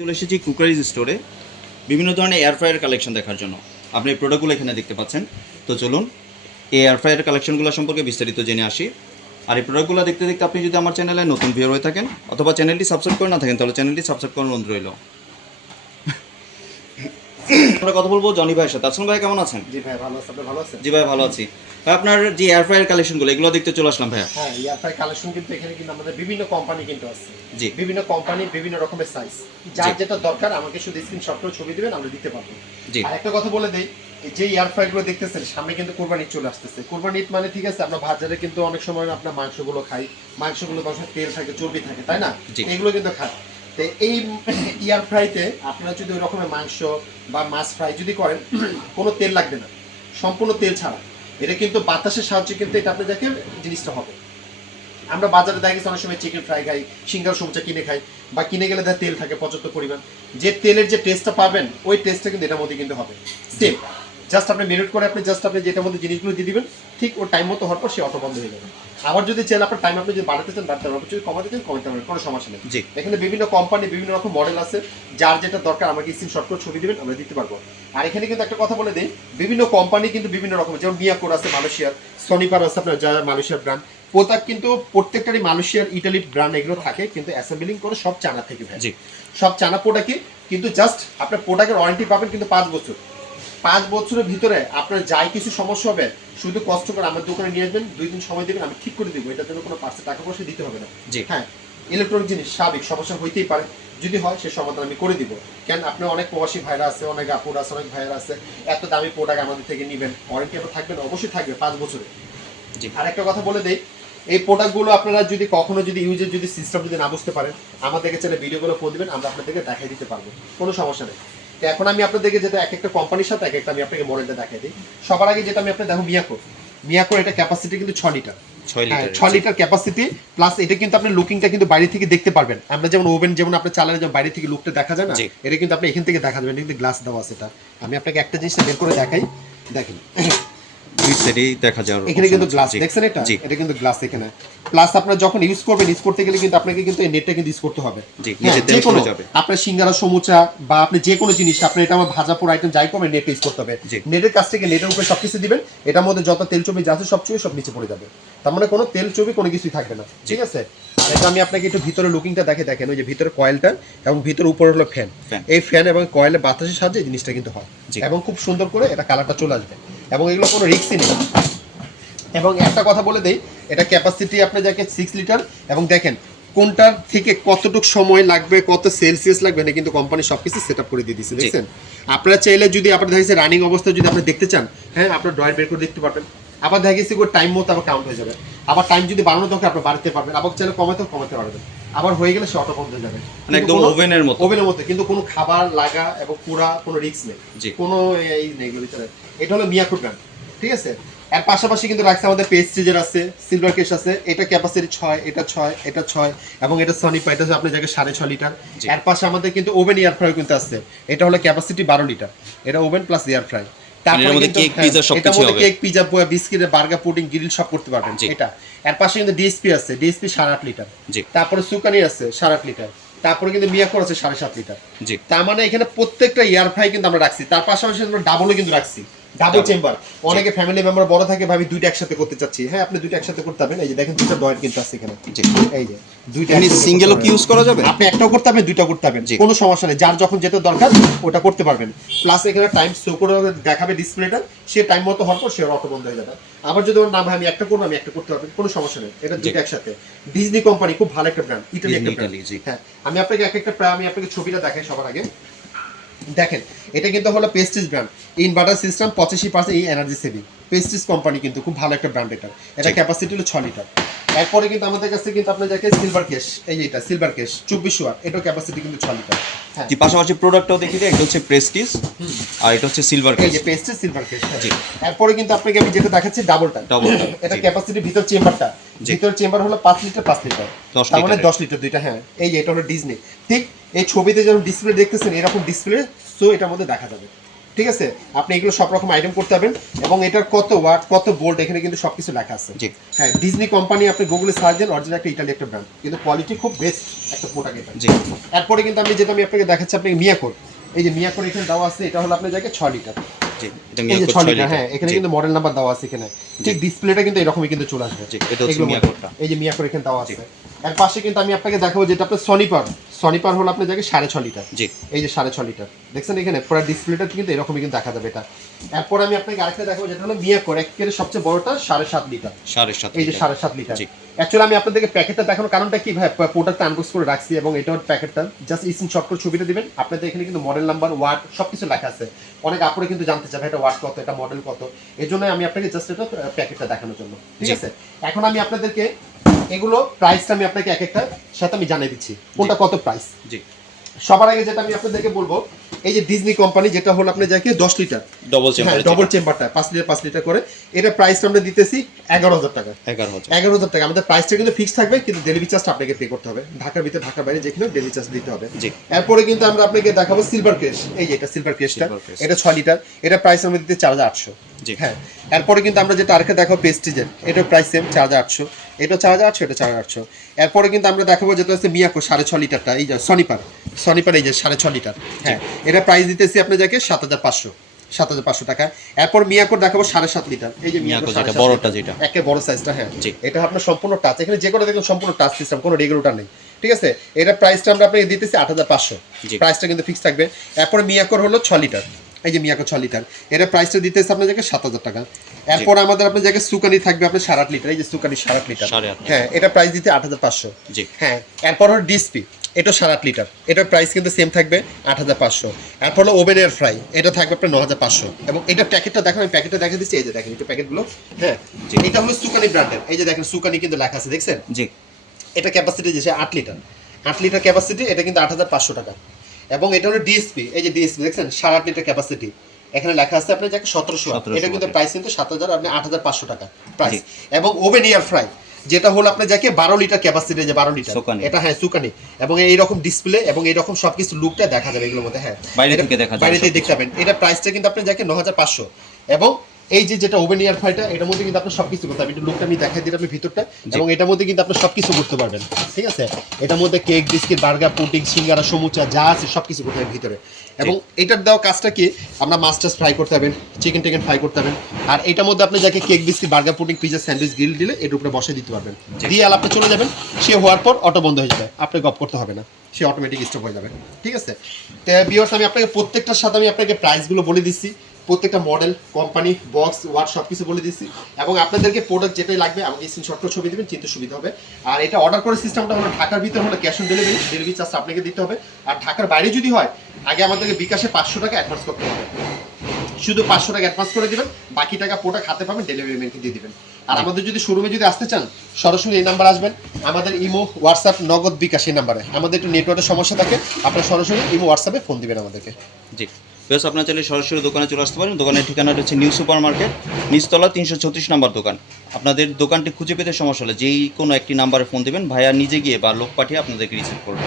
চলে এসেছি কুকারিজ স্টোরে বিভিন্ন ধরনের এয়ার ফ্রায়ার কালেকশন দেখার জন্য। আপনি এই প্রোডাক্টগুলো এখানে দেখতে পাচ্ছেন। তো চলুন এই এয়ার ফ্রায়ার কালেকশনগুলো সম্পর্কে বিস্তারিত জেনে আসি। আর এই প্রোডাক্টগুলো দেখতে দেখতে আপনি যদি আমার চ্যানেলে নতুন ভিউয়ার হয়ে থাকেন অথবা চ্যানেলটি সাবস্ক্রাইব করে না থাকেন তাহলে চ্যানেলটি সাবস্ক্রাইব করার অনুরোধ রইল। আমরা কথা বলবো জনি ভাইয়ের সাথে। আসসালামু ভাই, কেমন আছেন? জি ভাই ভালো আছেন, আপনি ভালো আছেন? জি ভাই, ভালো আছি। ভাই, আপনার যে এয়ার ফ্রায়ার কালেকশনগুলো এগুলো দেখতে চলে আসলাম ভাইয়া। হ্যাঁ, এয়ার ফ্রাই কালেকশন কিন্তু এখানে কিন্তু আমাদের বিভিন্ন কোম্পানি কিন্তু আছে। জি। বিভিন্ন কোম্পানি বিভিন্ন রকমের সাইজ, যার যেটা দরকার আমাকে শুধু স্ক্রিনশট করে ছবি দিবেন, আমরা দিতে পারবো। জি। আর একটা কথা বলে দেই, এই যে এয়ার ফ্রাই গুলো দেখতেছেন সামনে কিন্তু কুরবানি চলে আসতেছে। কুরবানি ঈদ মানে ঠিক আছে, আমরা বাজারে কিন্তু অনেক সময় আপনার মাংসগুলো খাই, মাংসগুলো দশ তেল থাকে, চর্বি থাকে, তাই না? এগুলো কিন্তু খায়। তো এই এয়ার ফ্রাইতে আপনারা যদি ওই রকমের মাংস বা মাছ ফ্রাই যদি করেন কোনো তেল লাগবে না, সম্পূর্ণ তেল ছাড়া। এটা কিন্তু বাতাসের সাহায্যে কিন্তু এটা আপনি দেখেন জিনিসটা হবে। আমরা বাজারে দেখা গেছে অনেক সময় চিকেন ফ্রাই খাই, সিঙ্গার সমুচা কিনে খাই, বা কিনে গেলে তার তেল থাকে পর্যাপ্ত পরিমাণ। যে তেলের যে টেস্টটা পাবেন ওই টেস্টটা কিন্তু এটার মধ্যে কিন্তু হবে সেম। জাস্ট আপনি মিনিট করে আপনি যেটার মধ্যে জিনিসগুলো দিয়ে দিবেন, ঠিক ওর টাইম মতো হওয়ার পর সে অটো বন্ধ হয়ে যাবে। আবার যদি চান আপনার টাইম আপনি যদি বাড়াতে চান বাড়তে পারবেন, যদি কমাতে চান কমাতে পারবেন, কোনো সমস্যা নেই। এখানে বিভিন্ন কোম্পানি বিভিন্ন রকম মডেল আছে, যার যেটা দরকার আমাকে স্ক্রিনশট করে ছবি দিবেন, আমরা দিতে পারবো। আর এখানে কিন্তু একটা কথা বলে দিই, বিভিন্ন কোম্পানি কিন্তু বিভিন্ন রকম, যেমন মিয়াকোর আছে মালয়েশিয়ার, সনিপার আছে আপনার যা মালয়েশিয়ার ব্র্যান্ড। প্রোডাক্ট কিন্তু প্রত্যেকটারই মালয়েশিয়ার, ইটালির ব্র্যান্ড এগুলো থাকে, কিন্তু অ্যাসেম্বলিং করে সব চায়না থেকে ভাই। সব চায়না প্রোডাক্টই, কিন্তু জাস্ট আপনার প্রোডাক্টের ওয়ারেন্টি পাবেন কিন্তু 5 বছর। 5 বছরের ভিতরে আপনার যাই কিছু সমস্যা হবে শুধু কষ্ট করে আমার দোকানে নিয়ে আসবেন, 2 দিন সময় দেবেন, আমি ঠিক করে দিব। এটার জন্য কোনো পার্সে টাকা পয়সা দিতে হবে না। হ্যাঁ, ইলেকট্রনিক জিনিস স্বাভাবিক সমস্যা হইতেই পারে, যদি হয় সে সমাধান আমি করে দিব। কেন আপনার অনেক প্রবাসী ভাইরা আছে, অনেক আপুর আছে, অনেক ভাইরা আছে, এত দামি প্রোডাক্ট আমাদের থেকে নেবেন, ওয়ারেন্টি আপনার থাকবে না? অবশ্যই থাকবে 5 বছরে। আর একটা কথা বলে দেই, এই প্রোডাক্টগুলো আপনারা যদি কখনো যদি ইউজের যদি সিস্টেম যদি না বুঝতে পারেন, আমাদেরকে চ্যানেলে ভিডিওগুলো ফোন দিবেন, আমরা আপনাদেরকে দেখাই দিতে পারবো, কোনো সমস্যা নেই। তো এখন আমি আপনাদেরকে যেটা এক একটা কোম্পানির সাথে এক একটা আমি আপনাকে মডেলটা দেখাই দিই। সবার আগে যেটা আমি আপনাকে দেখো মিয়াকোর এটা ক্যাপাসিটি কিন্তু 6 লিটার। 6 লিটার ক্যাপাসিটি, প্লাস এটা কিন্তু আপনি লুকিংটা কিন্তু বাইরে থেকে দেখতে পারবেন। আমরা যেমন ওভেন যেমন আপনি চালালে যেমন বাইরে থেকে লুকটা দেখা যায় না, এটা কিন্তু আপনি এখান থেকে দেখা যাবে। এটা কিন্তু গ্লাস দেওয়া আছে। এটা আমি আপনাকে একটা জিনিস বের করে দেখাই, দেখেন দুই সাইডেই দেখা যায়, এখানে কিন্তু গ্লাস দেখছেন, এটা কিন্তু গ্লাস এখানে। প্লাস আপনারা যখন ইউজ করবেন, ইউজ করতে গেলে কিন্তু আপনাকে কিন্তু এই নেটটা কিন্তু ইউজ করতে হবে। আপনার সিঙ্গারা সমুচা বা আপনি যে কোনো জিনিস আপনার এটা আমার ভাজাপুর আইটেম যাই করবেন, নেট ইউজ করতে হবে। নেটের কাছ থেকে নেটের উপরে সবকিছু দিবেন, এটার মধ্যে যত তেল চর্বি যা আছে সব চুয়ে সব নিচে পড়ে যাবে। তার মানে কোনো তেল চর্বি কোনো কিছুই থাকবে না, ঠিক আছে? আর এটা আমি আপনাকে একটু ভিতরে লুকিংটা দেখেন, ওই যে ভিতরে কয়েলটা এবং ভিতরে উপরে হলো ফ্যান। এই ফ্যান এবং কয়েলের বাতাসের সাহায্যে এই জিনিসটা কিন্তু হয়, এবং খুব সুন্দর করে এটা কালারটা চলে আসবে, এবং এগুলো কোনো রিস্কই নেই। এবং একটা কথা বলে দেই, এটা ক্যাপাসিটি আপনার যাকে 6 লিটার, এবং দেখেন কোনটার থেকে কতটুকু সময় লাগবে, কত সেলসিয়াস লাগবে, এটা কিন্তু কোম্পানি সবকিছু সেটআপ করে দিয়ে দিয়েছে, দেখছেন? আপনারা চাইলে যদি আপনারা দেখেন রানিং অবস্থায় যদি আপনি দেখতে চান, হ্যাঁ আপনার ড্রয়ার বের করে দেখতে পারবেন। আবার দেখা গেছে টাইম মতো আবার কাউন্ট হয়ে যাবে। আবার টাইম যদি বাড়ানো দরকার আপনি বাড়াতে পারবেন, আবার চাইলে কমাতে পারবেন। আবার হয়ে গেলে সে অটো বন্ধ হয়ে যাবে, একদম ওভেনের মতো। কিন্তু কোনো খাবার লাগা এবং পুরা কোনো রিস্ক নেই, কোনো এই নেই এগুলোর ভিতরে। এটা হলো মিয়াকো ব্র্যান্ড, ঠিক আছে? এর পাশাপাশি কিন্তু রাখছে আমাদের পেস্টিজের আছে, সিলভার কেস আছে, এটা ক্যাপাসিটি 6, এটা 6, এবং এটা সনিপা, এটা আপনার জায়গায় 6.5 লিটার। এর পাশে আমাদের কিন্তু ওভেন এয়ার ফ্রাই কিন্তু আছে, এটা হলো ক্যাপাসিটি 12 লিটার, এটা ওভেন প্লাস এয়ার ফ্রাই। তারপরে কিন্তু cake, pizza, biscuit, burger, pudding, grill সব করতে পারবেন এটা। এর পাশে কিন্তু ডিএসপি আছে, ডিএসপি 8.5 লিটার। তারপরে সুকানি আছে 8.5 লিটার। তারপরে কিন্তু মিয়াকোর আছে 7.5 লিটার। তার মানে এখানে প্রত্যেকটা এয়ার ফ্রাই কিন্তু আমরা রাখছি। তার পাশাপাশি আমরা ডাবলও কিন্তু রাখছি, ডাবল চেম্বার। অনেকে ফ্যামিলি মেম্বার বড় থাকে, ভাবি দুইটা একসাথে করতে চাচ্ছি, হ্যাঁ আপনি দুইটা একসাথে করতে পারবেন। এই যে দেখেন দুইটা ডয়ার কিন্তু আছে এখানে, এই যে দুইটা সিঙ্গেলও কি ইউজ করা যাবে, আপনি একটাও করতে পারবেন, দুইটা করতে পারবেন, কোনো সমস্যা নেই। যার যখন যেটা দরকার ওটা করতে পারবেন। প্লাস এখানে টাইম শো করে দেখাবে ডিসপ্লেটা, সে টাইম মতো হওয়ার পর সে অটো বন্ধ হয়ে যাবে। আবার যদি ওর নাম ভাই আমি একটা করবো, আমি একটা করতে পারবেন, কোনো সমস্যা নেই। এটা দুইটা একসাথে। ডিজনি কোম্পানি খুব ভালো একটা ব্র্যান্ড, ইতালি একটা ব্র্যান্ড। হ্যাঁ, আমি আপনাকে আমি আপনাকে ছবিটা দেখাই সবার আগে। দেখেন এটা কিন্তু হলো পেস্টিজ ব্র্যান্ড, ইনভার্টার সিস্টেম 85% এই এনার্জি সেভিং। পেস্টিজ কোম্পানি কিন্তু খুব ভালো একটা ব্র্যান্ড। এটা ক্যাপাসিটি হলো 6 লিটার। এরপরে কিন্তু আমাদের কাছে কিন্তু আপনার দেখে সিলভার কেস, এই যে এটা সিলভার কেস 24 ওয়াট, এটা ক্যাপাসিটি কিন্তু 6 লিটার। হ্যাঁ, পাশাপাশি প্রোডাক্টটাও দেখি দিই, একটা হচ্ছে প্রেস্টিজ আর এটা হচ্ছে সিলভার কেস। এই যে পেস্টিজ সিলভার কেস। এরপরে কিন্তু আপনাকে আমি যেটা দেখাচ্ছি ডাবলটা, এটা ক্যাপাসিটি ভিতর চেম্বারটা, ভিতর চেম্বার হলো 5 লিটার 5 লিটার, তার মানে 10 লিটার দুইটা। হ্যাঁ, এই যে এটা হলো ডিজনি। ঠিক এই ছবিতে যেমন ডিসপ্লে দেখতেছেন এরকম ডিসপ্লে সো এটার মধ্যে দেখা যাবে। ঠিক আছে, আপনি এগুলো সব রকম আইটেম করতে পারবেন এবং এটার কত ওয়াট কত ভোল্ট এখানে কিন্তু সবকিছু লেখা আছে। জি। হ্যাঁ, ডিজনি কোম্পানি আপনি গুগলে সার্চ দেন, অরিজিনাল একটা ইটালি একটা ব্র্যান্ড, কিন্তু কোয়ালিটি খুব বেস্ট একটা প্রোডাক্ট এটা। জি। এরপরে কিন্তু আমি যেটা আপনাকে দেখাচ্ছি, আপনি মিয়াকোর, এই যে মিয়াকোর এখানে দেওয়া আছে, এটা হলো আপনার জায়গায় 6 লিটার। জি, এটা এই যে মিয়াকো 6 6 লিটার, লিটার। হ্যাঁ এখানে জি। কিন্তু মডেল নাম্বার দেওয়া আছে এখানে, ঠিক ডিসপ্লেটা কিন্তু এরকমই কিন্তু চলে আসবে। জি, এটা হচ্ছে এগুলো মিয়াকোরটা। এই যে মিয়াকোর এখানে দেওয়া আছে। এর পাশে কিন্তু আমি আপনাকে দেখাবো যেটা আপনার সনিপার হলো আপনার জায়গায় 6.5 লিটার। জি। এই যে 6.5 লিটার দেখছেন এখানে পুরো ডিসপ্লেটা কিন্তু এরকমই কিন্তু দেখা যাবে এটা। এরপর আমি আপনাকে আরেকটা দেখাবো যেটা হলো মিয়াকোর একেবারে সবচেয়ে বড়টা 7.5 লিটার। 7.5 এই যে লিটার। 7.5 লিটার। জি। অ্যাকচুয়ালি আমি আপনাদেরকে প্যাকেটটা দেখানোর কারণটা কি ভাই, প্রোডাক্টটা আনবক্স করে রাখছি এবং এটা হচ্ছে প্যাকেটটা, জাস্ট স্ক্রিনশট করে ছবিটা দিবেন, আপনাদের এখানে কিন্তু মডেল নাম্বার ওয়াট সবকিছু লেখা আছে। অনেক আপুরে কিন্তু জানতে চাবে এটা ওয়াট কত, এটা মডেল কত, এই জন্য আমি আপনাকে জাস্ট এটা প্যাকেটটা দেখানোর জন্য, ঠিক জি। আছে। এখন আমি আপনাদেরকে এগুলো প্রাইসটা আমি আপনাকে এক একটা সাথে আমি জানিয়ে দিচ্ছি কোনটা কত প্রাইস। জি। সবার আগে যেটা আমি আপনাদেরকে বলবো, এই যে ডিজনি কোম্পানি যেটা হলো আপনার যাকে 10 লিটার ডবল চেম্বার। ডবল চেম্বারটা 5 লিটার করে, এটা প্রাইসটা আমরা দিতেছি 11,000 টাকা। 11,000 টাকা আমাদের প্রাইসটা কিন্তু ফিক্স থাকবে, কিন্তু ডেলিভারি চার্জটা আপনাকে পে করতে হবে, ঢাকার ভিতরে ঢাকার বাইরে যেখানে ডেলিভারি চার্জ দিতে হবে। জি। এরপরে কিন্তু আমরা আপনাকে দেখাবো সিলভার ক্রেশ, এই যে এটা সিলভার ক্রেশটা, Silver Crest। এটা 6 লিটার, এটা প্রাইস আমরা দিতে 4,800। জি। হ্যাঁ, এরপরে কিন্তু আমরা যেটা আরেকটা দেখাবো পেস্টিজের, এটার প্রাইস সেম 4,800, এটা 4,800, এটা 4,800। এরপরে কিন্তু আমরা দেখাবো যেটা হচ্ছে মিয়াকো 6.5 লিটারটা, এই যে সনিপার এই যে 6.5 লিটার, হ্যাঁ এটা প্রাইস দিতেছি আপনি যাকে 7,500 টাকা। এরপর মিয়াকোর দেখাবো 7.5 লিটার, এই যে মিয়াকো যেটা বড়টা, যেটা একে বড় সাইজটা, হ্যাঁ জি। এটা আপনার সম্পূর্ণ টাচ, এখানে যে কোনো দেখুন সম্পূর্ণ টাচ সিস্টেম, কোনো রেগুলেটর নেই, ঠিক আছে। এটার প্রাইসটা আমরা আপনাকে দিতেছি 8,500, জি। প্রাইসটা কিন্তু ফিক্স থাকবে। এরপর মিয়াকোর হলো 6 লিটার, এই যে মিয়াকো 6 লিটার, এটার প্রাইসটা দিতেছে আপনার জায়গায় 7,000 টাকা। এরপর আমাদের আপনার জায়গায় সুকানি থাকবে আপনার 8.5 লিটার, এই যে সুকানি 8.5 লিটার, 8.5 হ্যাঁ এটা প্রাইস দিতে 8,500। জি। হ্যাঁ, এরপর হলো ডিসপি, এটা 8.5 লিটার, এটার প্রাইস কিন্তু সেম থাকবে 8,500। এরপর হলো ওভেন এয়ার ফ্রাই, এটা থাকবে আপনার 9,500। এবং এটা প্যাকেটটা দেখেন, আমি প্যাকেটটা দেখে দিচ্ছি, এই যে দেখেন এটা প্যাকেটগুলো, হ্যাঁ জি। এটা হলো সুকানি ব্র্যান্ডের, এই যে দেখেন সুকানি কিন্তু লেখা আছে দেখছেন। জি। এটা ক্যাপাসিটি দিয়েছে 8 লিটার, 8 লিটার ক্যাপাসিটি, এটা কিন্তু 8,500 টাকা। এবং এটা হলো ডিএসপি, এই যে ডিএসপি দেখছেন 8.5 লিটার ক্যাপাসিটি, এখানে লেখা আছে আপনার যাকে 1700, এটা কিন্তু প্রাইস কিন্তু 7,000, আপনি 8,500 টাকা প্রাইস। এবং ওভেন এয়ার ফ্রাই যেটা হলো আপনার যাকে 12 লিটার ক্যাপাসিটি, যে 12 লিটার সুকানি। এটা, হ্যাঁ সুকানি, এবং এইরকম ডিসপ্লে এবং এইরকম সবকিছু লুকটা দেখা যাবে এগুলোর মধ্যে, হ্যাঁ বাইরে থেকে দেখা যাবে, বাইরে থেকে দেখতে পাবেন। এটা প্রাইসটা কিন্তু আপনি যাকে 9,500। এবং এই যে যেটা ওভেন এয়ার ফ্রাইটা, এটার মধ্যে কিন্তু আপনি সবকিছু করতে পারবেন, একটু লুকটা আমি দেখাই দিলাম আপনি ভিতরটা, এবং এটার মধ্যে কিন্তু আপনি সবকিছু করতে পারবেন, ঠিক আছে। এটার মধ্যে কেক, বিস্কিট, বার্গার, পুডিং, সিঙ্গারা, সমুচা যা আছে সবকিছু করতে পারবেন ভিতরে। এবং এটার দেওয়া কাজটা কি, আমরা মাছ টাছ ফ্রাই করতে পারবেন, চিকেন টিকেন ফ্রাই করতে পারবেন। আর এটার মধ্যে আপনি যাকে cake, biscuit, burger, pudding, pizza, sandwich, grill দিলে এর উপরে বসে দিতে পারবেন, দিয়ে আপনি চলে যাবেন, সে হওয়ার পর অটো বন্ধ হয়ে যাবে, আপনি গপ করতে হবে না, সে অটোমেটিক স্টপ হয়ে যাবে, ঠিক আছে। তো ভিউয়ার্স, আমি আপনাকে প্রত্যেকটার সাথে আমি আপনাকে প্রাইসগুলো বলে দিচ্ছি, প্রত্যেকটা মডেল, কোম্পানি, বক্স, ওয়াট সব কিছু বলে দিচ্ছি। এবং আপনাদেরকে প্রোডাক্ট যেটাই লাগবে আমাকে স্ক্রিনশট করে ছবি দেবেন, চিন্তা সুবিধা হবে। আর এটা অর্ডার করার সিস্টেমটা হলো ঢাকার ভিতরে হলো cash on delivery, delivery charge আপনাকে দিতে হবে। আর ঢাকার বাইরে যদি হয়, আগে আমাদেরকে বিকাশে 500 টাকা অ্যাডভান্স করতে হবে, শুধু 500 টাকা অ্যাডভান্স করে দিবেন, বাকি টাকা প্রোডাক্ট হাতে পাবেন, ডেলিভারি ম্যানকে দিয়ে দিবেন। আর আমাদের যদি শোরুমে যদি আসতে চান, সরাসরি এই নাম্বার আসবেন, আমাদের ইমো, হোয়াটসঅ্যাপ, নগদ, বিকাশ এই নাম্বারে। আমাদের একটু নেটওয়ার্কের সমস্যা থাকে, আপনারা সরাসরি ইমো, হোয়াটসঅ্যাপে ফোন দিবেন আমাদেরকে। জি। বেশ, আপনার চাইলে সরাসরি দোকানে চলে আসতে পারেন। দোকানের ঠিকানাটা হচ্ছে নিউ সুপার মার্কেট, নিচতলা 336 নম্বর দোকান। আপনাদের দোকানটি খুঁজে পেতে সমস্যা হলে যেই কোনো একটি নাম্বারে ফোন দেবেন, ভাইয়া নিজে গিয়ে বা লোক পাঠিয়ে আপনাদেরকে রিসিভ করবে।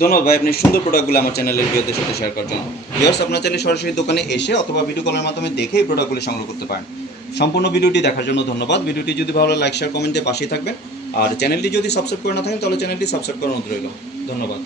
ধন্যবাদ ভাই, আপনি সুন্দর প্রোডাক্টগুলো আমার চ্যানেলের ভিডিওদের সাথে শেয়ার করার জন্য। ভিউয়ার্স, আপনার চাইলে সরাসরি দোকানে এসে অথবা ভিডিও কলের মাধ্যমে দেখে এই প্রোডাক্টগুলো সংগ্রহ করতে পারেন। সম্পূর্ণ ভিডিওটি দেখার জন্য ধন্যবাদ। ভিডিওটি যদি ভালো লাইক, শেয়ার, কমেন্টে পাশেই থাকবেন। আর চ্যানেলটি যদি সাবস্ক্রাইব করে না থাকেন তাহলে চ্যানেলটি সাবস্ক্রাইব করার অনুরোধ রইল। ধন্যবাদ।